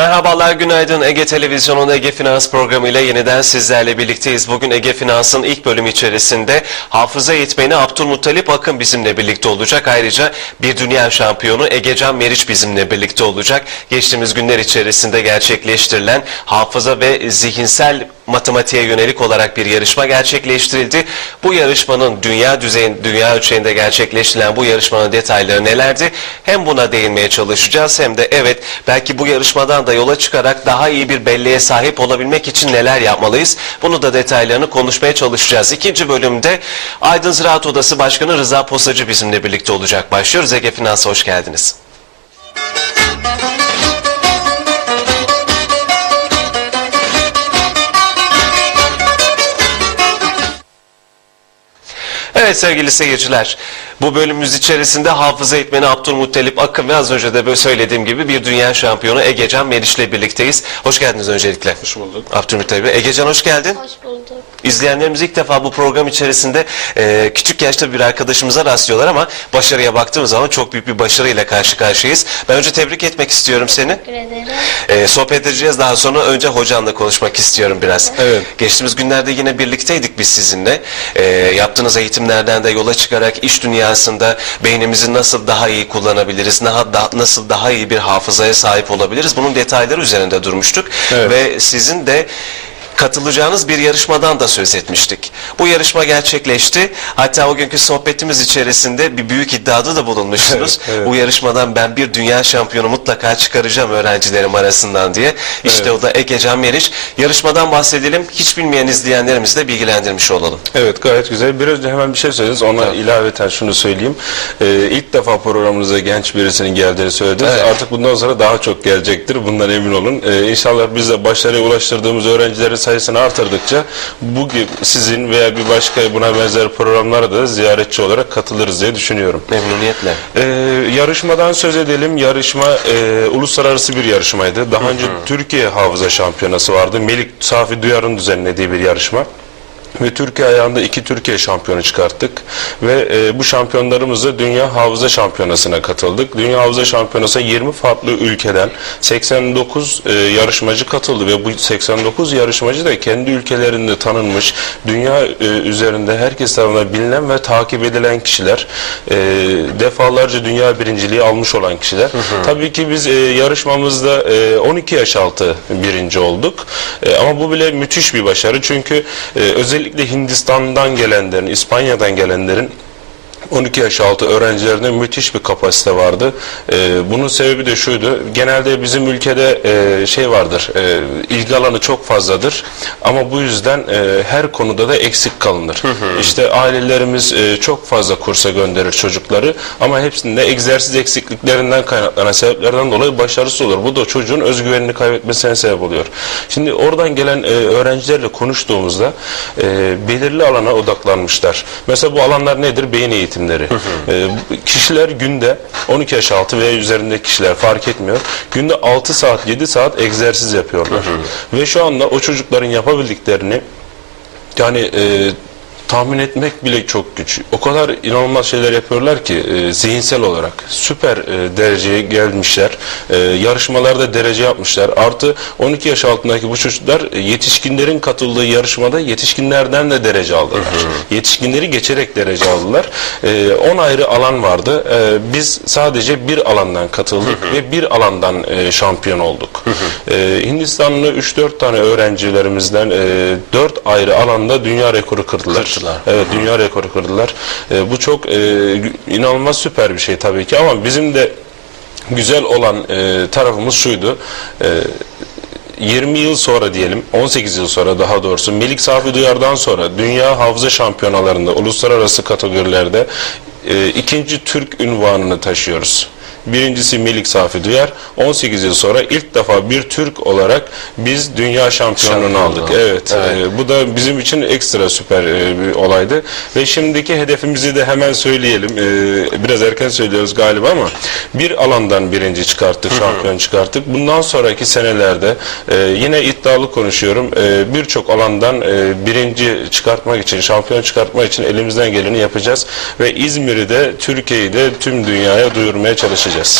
Merhabalar, günaydın. Ege Televizyonu'nun Ege Finans programı ile yeniden sizlerle birlikteyiz. Bugün Ege Finans'ın ilk bölüm içerisinde hafıza eğitmeni Abdülmuttalip Akın bizimle birlikte olacak. Ayrıca bir dünya şampiyonu Egecan Meriç bizimle birlikte olacak. Geçtiğimiz günler içerisinde gerçekleştirilen hafıza ve zihinsel matematiğe yönelik olarak bir yarışma gerçekleştirildi. Bu yarışmanın dünya düzeyin, dünya ölçeğinde gerçekleştirilen bu yarışmanın detayları nelerdi? Hem buna değinmeye çalışacağız hem de evet belki bu yarışmadan da yola çıkarak daha iyi bir belleğe sahip olabilmek için neler yapmalıyız? Bunu da detaylarını konuşmaya çalışacağız. İkinci bölümde Aydın Ziraat Odası Başkanı Rıza Posacı bizimle birlikte olacak. Başlıyoruz. Ege Finans'a hoş geldiniz. Evet sevgili seyirciler, bu bölümümüz içerisinde hafıza eğitmeni Abdülmuttalip Akın ve az önce de böyle söylediğim gibi bir dünya şampiyonu Egecan Meriç'le birlikteyiz. Hoş geldiniz öncelikle. Hoş bulduk. Abdülmuttalip Bey. Egecan hoş geldin. Hoş bulduk. İzleyenlerimiz ilk defa bu program içerisinde e, küçük yaşta bir arkadaşımıza rastlıyorlar ama başarıya baktığımız zaman çok büyük bir başarıyla karşı karşıyayız. Ben önce tebrik etmek istiyorum seni. Teşekkür ederim. E, sohbet edeceğiz daha sonra önce hocanla konuşmak istiyorum biraz. Evet. Geçtiğimiz günlerde yine birlikteydik biz sizinle. E, yaptığınız eğitimlerden de yola çıkarak iş dünyasında beynimizi nasıl daha iyi kullanabiliriz, nasıl daha iyi bir hafızaya sahip olabiliriz bunun detayları üzerinde durmuştuk. Evet. Ve sizin de katılacağınız bir yarışmadan da söz etmiştik. Bu yarışma gerçekleşti. Hatta o günkü sohbetimiz içerisinde bir büyük iddiada da bulunmuştunuz. Evet, evet. Bu yarışmadan ben bir dünya şampiyonu mutlaka çıkaracağım öğrencilerim arasından diye. İşte Evet. o da Egecan Meriç. Yarışmadan bahsedelim. Hiç bilmeyen izleyenlerimizi de bilgilendirmiş olalım. Evet gayet güzel. Biraz önce hemen bir şey söylediniz. Ona ilaveten şunu söyleyeyim. Ee, ilk defa programınıza genç birisinin geldiğini söylediniz. Evet. Artık bundan sonra daha çok gelecektir. Bundan emin olun. Ee, inşallah biz de başarıya ulaştırdığımız öğrencilerin sayısını artırdıkça bugün sizin veya bir başka buna benzer programlara da ziyaretçi olarak katılırız diye düşünüyorum. Memnuniyetle. Ee, yarışmadan söz edelim. Yarışma e, uluslararası bir yarışmaydı. Daha önce Türkiye Hafıza Şampiyonası vardı. Melik Safi Duyar'ın düzenlediği bir yarışma. Ve Türkiye ayağında iki Türkiye şampiyonu çıkarttık. Ve e, bu şampiyonlarımızla Dünya Hafıza Şampiyonası'na katıldık. Dünya Hafıza Şampiyonası'na 20 farklı ülkeden 89 e, yarışmacı katıldı. Ve bu 89 yarışmacı da kendi ülkelerinde tanınmış, dünya e, üzerinde herkes tarafından bilinen ve takip edilen kişiler. E, defalarca dünya birinciliği almış olan kişiler. Tabii ki biz e, yarışmamızda e, 12 yaş altı birinci olduk. E, ama bu bile müthiş bir başarı. Çünkü e, özellikle Hindistan'dan gelenlerin, İspanya'dan gelenlerin 12 yaş altı öğrencilerinde müthiş bir kapasite vardı. Ee, bunun sebebi de şuydu. Genelde bizim ülkede e, şey vardır. E, ilgi alanı çok fazladır. Ama bu yüzden e, her konuda da eksik kalınır. İşte ailelerimiz e, çok fazla kursa gönderir çocukları ama hepsinde egzersiz eksikliklerinden kaynaklanan sebeplerden dolayı başarısız olur. Bu da çocuğun özgüvenini kaybetmesine sebep oluyor. Şimdi oradan gelen e, öğrencilerle konuştuğumuzda e, belirli alana odaklanmışlar. Mesela bu alanlar nedir? Beyin eğitimleri. E, bu kişiler günde 12 yaş altı veya üzerindeki kişiler fark etmiyor. Günde 6 saat 7 saat egzersiz yapıyorlar. Ve şu anda o çocukların yapabildiklerini yani e, tahmin etmek bile çok güç. O kadar inanılmaz şeyler yapıyorlar ki e, zihinsel olarak süper e, dereceye gelmişler. E, yarışmalarda derece yapmışlar. Artı 12 yaş altındaki bu çocuklar e, yetişkinlerin katıldığı yarışmada yetişkinlerden de derece aldılar. Yetişkinleri geçerek derece aldılar. E, 10 ayrı alan vardı. E, biz sadece bir alandan katıldık ve bir alandan e, şampiyon olduk. E, Hindistanlı 3-4 tane öğrencilerimizden e, 4 ayrı alanda dünya rekoru kırdılar. Kırdılar. Evet dünya rekoru kırdılar. E, bu çok e, inanılmaz süper bir şey tabii ki ama bizim de güzel olan e, tarafımız şuydu. E, 20 yıl sonra diyelim, 18 yıl sonra daha doğrusu Melik Safi Duyar'dan sonra Dünya Hafıza Şampiyonalarında, uluslararası kategorilerde e, ikinci Türk ünvanını taşıyoruz. Birincisi Melik Safi Duyar. 18 yıl sonra ilk defa bir Türk olarak biz dünya şampiyonluğunu Şampiyon aldık. Evet. Evet. e, bu da bizim için ekstra süper e, bir olaydı. Ve şimdiki hedefimizi de hemen söyleyelim. E, biraz erken söylüyoruz galiba ama bir alandan birinci çıkarttık, şampiyon çıkarttık. Bundan sonraki senelerde e, yine iddialı konuşuyorum. E, Birçok alandan e, birinci çıkartmak için, şampiyon çıkartmak için elimizden geleni yapacağız. Ve İzmir'i de, Türkiye'yi de tüm dünyaya duyurmaya çalışacağız. messages.